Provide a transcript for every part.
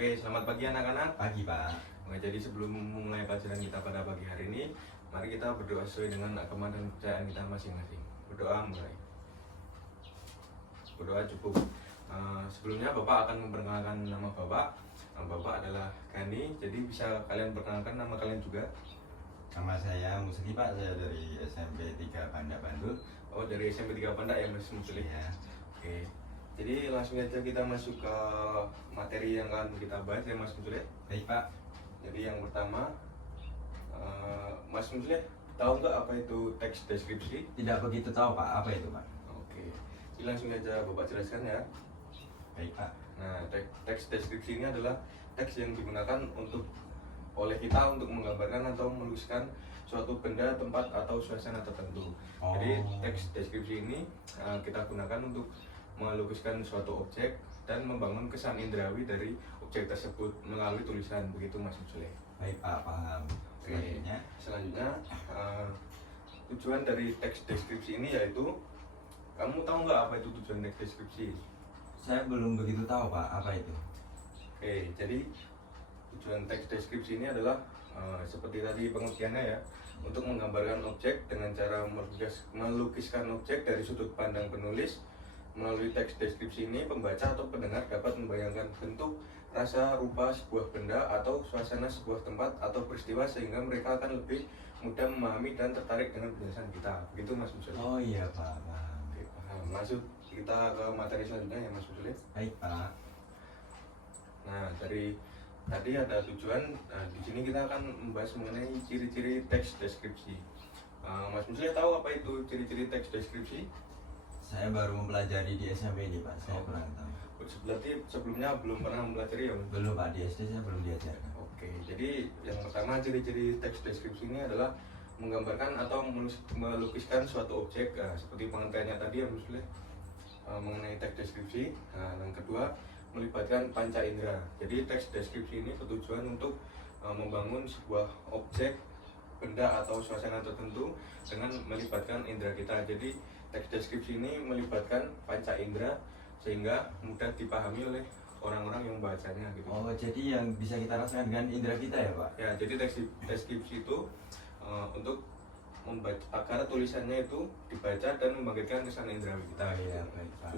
Oke, selamat pagi anak-anak. Pagi, Pak. Oke, jadi sebelum memulai pelajaran kita pada pagi hari ini, mari kita berdoa sesuai dengan agama dan kepercayaan kita masing-masing. Berdoa mulai. Berdoa cukup. Sebelumnya Bapak akan memperkenalkan nama Bapak. Bapak adalah Gani, jadi bisa kalian perkenalkan nama kalian juga. Nama saya Musli, Pak. Saya dari SMP 3 Panda Bandung. Oh, dari SMP 3 Panda ya, Mas Musli. Ya. Oke. Jadi langsung aja kita masuk ke materi yang akan kita bahas ya, Mas Musli. Baik, Pak. Jadi yang pertama, Mas Musli tahu nggak apa itu teks deskripsi? Tidak begitu tahu, Pak. Apa itu, Pak? Oke, jadi langsung aja Bapak jelaskan ya. Baik, Pak. Nah, teks deskripsi ini adalah teks yang digunakan oleh kita untuk menggambarkan atau melukiskan suatu benda, tempat, atau suasana tertentu. Oh. Jadi teks deskripsi ini kita gunakan untuk melukiskan suatu objek dan membangun kesan indrawi dari objek tersebut melalui tulisan, begitu Mas Musli. Baik, Pak. Paham. Selanjutnya tujuan dari teks deskripsi ini yaitu, kamu tahu nggak apa itu tujuan teks deskripsi? Saya belum begitu tahu, Pak. Apa itu? Oke, jadi tujuan teks deskripsi ini adalah seperti tadi pengertiannya ya, untuk menggambarkan objek dengan cara melukiskan objek dari sudut pandang penulis. Melalui teks deskripsi ini, pembaca atau pendengar dapat membayangkan bentuk, rasa, rupa sebuah benda atau suasana sebuah tempat atau peristiwa sehingga mereka akan lebih mudah memahami dan tertarik dengan penjelasan kita. Begitu Mas Musli. Oh iya, Pak. Paham. Oke, paham. Masuk kita ke materi selanjutnya ya, Mas Musli. Baik, Pak. Nah, dari tadi ada tujuan. Nah, di sini kita akan membahas mengenai ciri-ciri teks deskripsi. Mas Musli tahu apa itu ciri-ciri teks deskripsi? Saya baru mempelajari di SMP ini, Pak. Saya kurang tahu. Berarti sebelumnya belum pernah mempelajari ya, Mas? Belum, Pak. Di SD saya belum diajarkan. Oke, jadi yang pertama ciri-ciri teks deskripsi ini adalah menggambarkan atau melukiskan suatu objek, seperti pengertiannya tadi ya, Musli, mengenai teks deskripsi. Nah, yang kedua, melibatkan panca indera. Jadi teks deskripsi ini bertujuan untuk membangun sebuah objek, benda atau suasana tertentu dengan melibatkan indera kita. Jadi teks deskripsi ini melibatkan panca indera sehingga mudah dipahami oleh orang-orang yang membacanya gitu. Oh, jadi yang bisa kita rasakan dengan indera kita ya, Pak? Ya, jadi teks deskripsi itu untuk membaca agar tulisannya itu dibaca dan membangkitkan kesan indrawi kita. Iya, baik, Pak.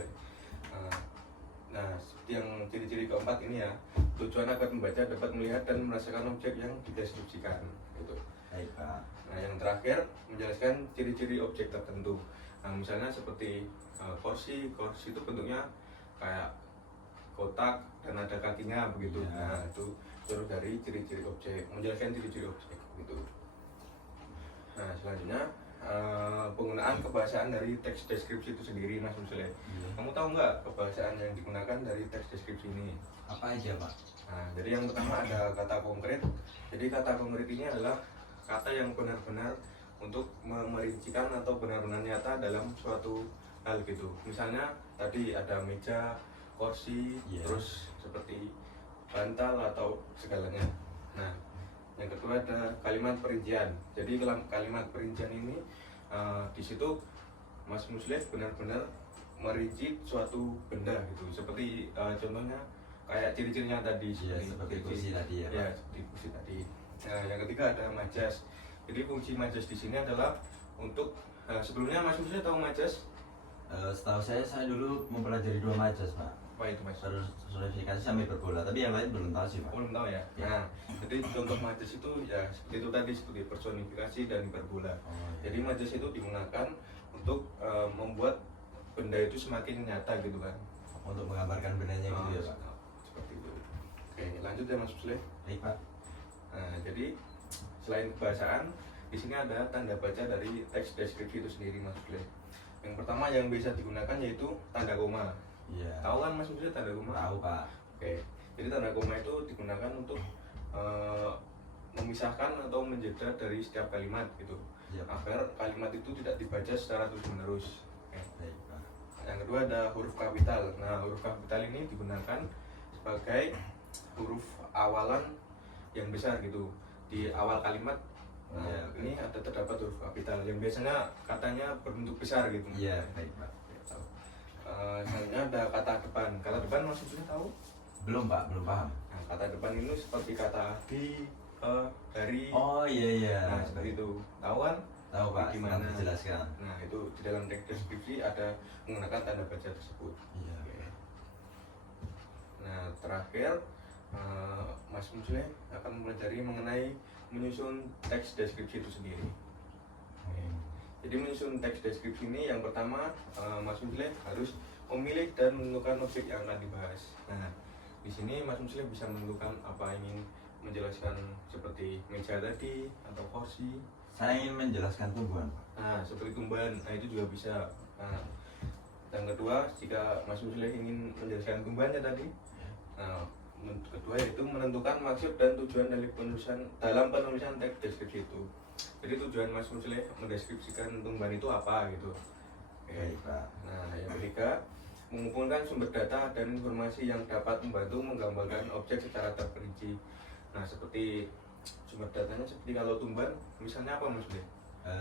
Nah, seperti yang ciri-ciri keempat ini ya, tujuan agar membaca dapat melihat dan merasakan objek yang dideskripsikan gitu. Baik, Pak. Nah, yang terakhir menjelaskan ciri-ciri objek tertentu. Nah, misalnya seperti kursi itu bentuknya kayak kotak dan ada kakinya begitu. Ya. Nah, itu terus dari ciri-ciri objek, menjelaskan ciri-ciri objek gitu. Nah, selanjutnya penggunaan kebahasaan dari teks deskripsi itu sendiri, Mas Musli. Kamu tahu nggak kebahasaan yang digunakan dari teks deskripsi ini? Apa aja, Pak? Nah, jadi yang pertama ada kata konkret. Jadi kata konkret ini adalah kata yang benar-benar untuk merincikan atau benar-benar nyata dalam suatu hal gitu. Misalnya tadi ada meja, kursi, terus seperti bantal atau segalanya. Nah, yang kedua ada kalimat perincian. Jadi dalam kalimat perincian ini di situ Mas Musli benar-benar merinci suatu benda gitu. Seperti contohnya kayak ciri-cirinya tadi, seperti kursi tadi ya, Pak. Ya, seperti kursi tadi. Nah, yang ketiga ada majas. Jadi fungsi majas di sini adalah untuk sebelumnya Mas Musli tahu majas? Setahu saya dulu mempelajari 2 majas, Pak. Apa itu Mas? Personifikasi sampai hiperbola, tapi yang lain belum tahu sih, Pak. Belum tahu ya? Ya. Nah, jadi contoh majas itu ya seperti itu tadi, seperti personifikasi dan hiperbola. Oh, iya. Jadi majas itu digunakan untuk membuat benda itu semakin nyata gitu kan. Untuk menggambarkan bendanya gitu ya, Pak. Seperti itu. Oke, lanjut ya Mas Musli. Baik, Pak. Nah, jadi selain kebahasaan, di sini ada tanda baca dari teks deskripsi itu sendiri, Mas Musli. Yang pertama yang bisa digunakan yaitu tanda koma. Iya. Tahu kan Mas Musli tanda koma? Tahu, Pak. Oke, jadi tanda koma itu digunakan untuk memisahkan atau menjeda dari setiap kalimat gitu, Iya, Pak. agar kalimat itu tidak dibaca secara terus-menerus. Oke. Baik, Pak. Yang kedua ada huruf kapital. Nah, huruf kapital ini digunakan sebagai huruf awalan yang besar gitu di awal kalimat. Nah, Iya, ini ada terdapat huruf kapital yang biasanya katanya berbentuk besar gitu. Iya, baik, Pak. Selanjutnya ada kata depan. Kata depan maksudnya tahu? Belum, Pak, belum paham. Nah, kata depan itu seperti kata di, dari. Oh iya iya. Nah seperti itu, tahu kan? Tahu Pak, Gimana? nanti jelaskan. Nah itu di dalam teks deskripsi ada menggunakan tanda baca tersebut. Iya. Oke. Nah terakhir Mas Musle akan mempelajari mengenai menyusun teks deskripsi itu sendiri. Oke. Jadi menyusun teks deskripsi ini yang pertama Mas Musle harus memilih dan menentukan objek yang akan dibahas. Nah di sini Mas Musle bisa menentukan apa yang ingin menjelaskan, seperti meja tadi atau kursi. Saya ingin menjelaskan tumbuhan Pak. Nah, seperti tumbuhan, nah itu juga bisa. Nah, yang kedua, jika Mas Musle ingin menjelaskan tumbuhannya tadi, nah, kedua yaitu menentukan maksud dan tujuan dari dalam penulisan teks deskripsi itu. Jadi tujuan Mas Musle mendeskripsikan tumbuhan itu apa gitu. Oke. Baik Pak. Nah, yang ketiga, mengumpulkan sumber data dan informasi yang dapat membantu menggambarkan objek secara terperinci. Nah, seperti sumber datanya, seperti kalau tumbuhan, misalnya apa Mas?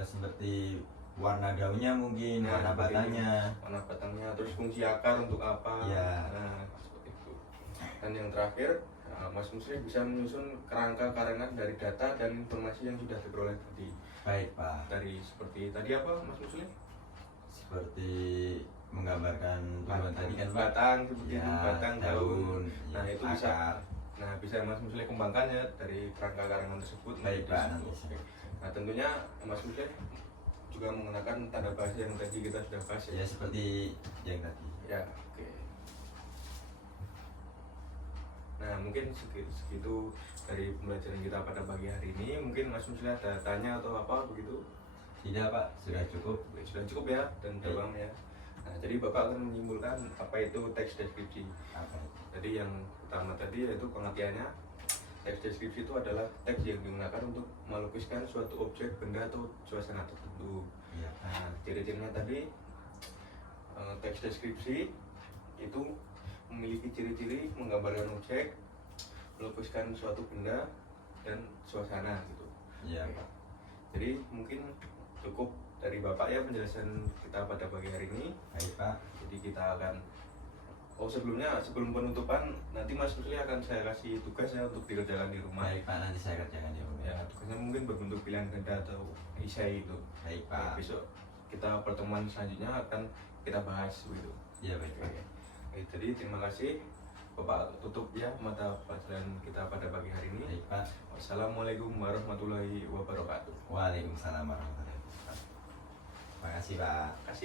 Seperti warna daunnya mungkin, Nah, warna seperti batangnya. Warna batangnya, terus fungsi akar untuk apa? Ya. Nah, seperti itu. Dan yang terakhir, Mas Musli bisa menyusun kerangka karangan dari data dan informasi yang sudah diperoleh tadi. Baik Pak. Dari seperti tadi apa Mas Musli? Seperti menggambarkan tumbuhan tadi kan Pak. Batang, seperti Ya, itu, batang, daun. Nah, ya, itu bisa. akar. Nah, bisa Mas Musli kembangkan ya dari kerangka karangan tersebut. Baik menjadi Pak, sebuah nanti objek. Nah, tentunya Mas Musli juga menggunakan tanda bahasa yang tadi kita sudah bahas Ya seperti yang tadi. ya. Oke. Nah, mungkin segitu dari pembelajaran kita pada pagi hari ini. Mungkin Mas Musli ada tanya atau apa begitu? Tidak Pak, sudah cukup. Sudah cukup ya, dan udah paham ya. Nah, jadi Bapak akan menyimpulkan apa itu teks deskripsi. Apa? Jadi yang pertama tadi yaitu pengertiannya, teks deskripsi itu adalah teks yang digunakan untuk melukiskan suatu objek, benda atau suasana tertentu. Iya. Nah, ciri-cirinya tadi, teks deskripsi itu memiliki ciri-ciri menggambarkan objek, melukiskan suatu benda dan suasana gitu. Iya Oke. Pak. Jadi mungkin cukup dari Bapak ya penjelasan kita pada pagi hari ini. Baik Pak. Jadi kita akan sebelum penutupan nanti Mas Rusli akan saya kasih tugas ya untuk dikerjakan di rumah. Baik Pak, nanti saya kerjakan di rumah. Ya, tugasnya mungkin berbentuk pilihan ganda atau isai itu. Baik Oke, Pak. besok kita pertemuan selanjutnya akan kita bahas gitu. Iya baik Pak. Oke. Oke, jadi terima kasih Bapak, tutup ya mata pelajaran kita pada pagi hari ini. Baik Pak. Wassalamualaikum warahmatullahi wabarakatuh. Waalaikumsalam warahmatullahi wabarakatuh. Terima kasih Pak. Terima kasih.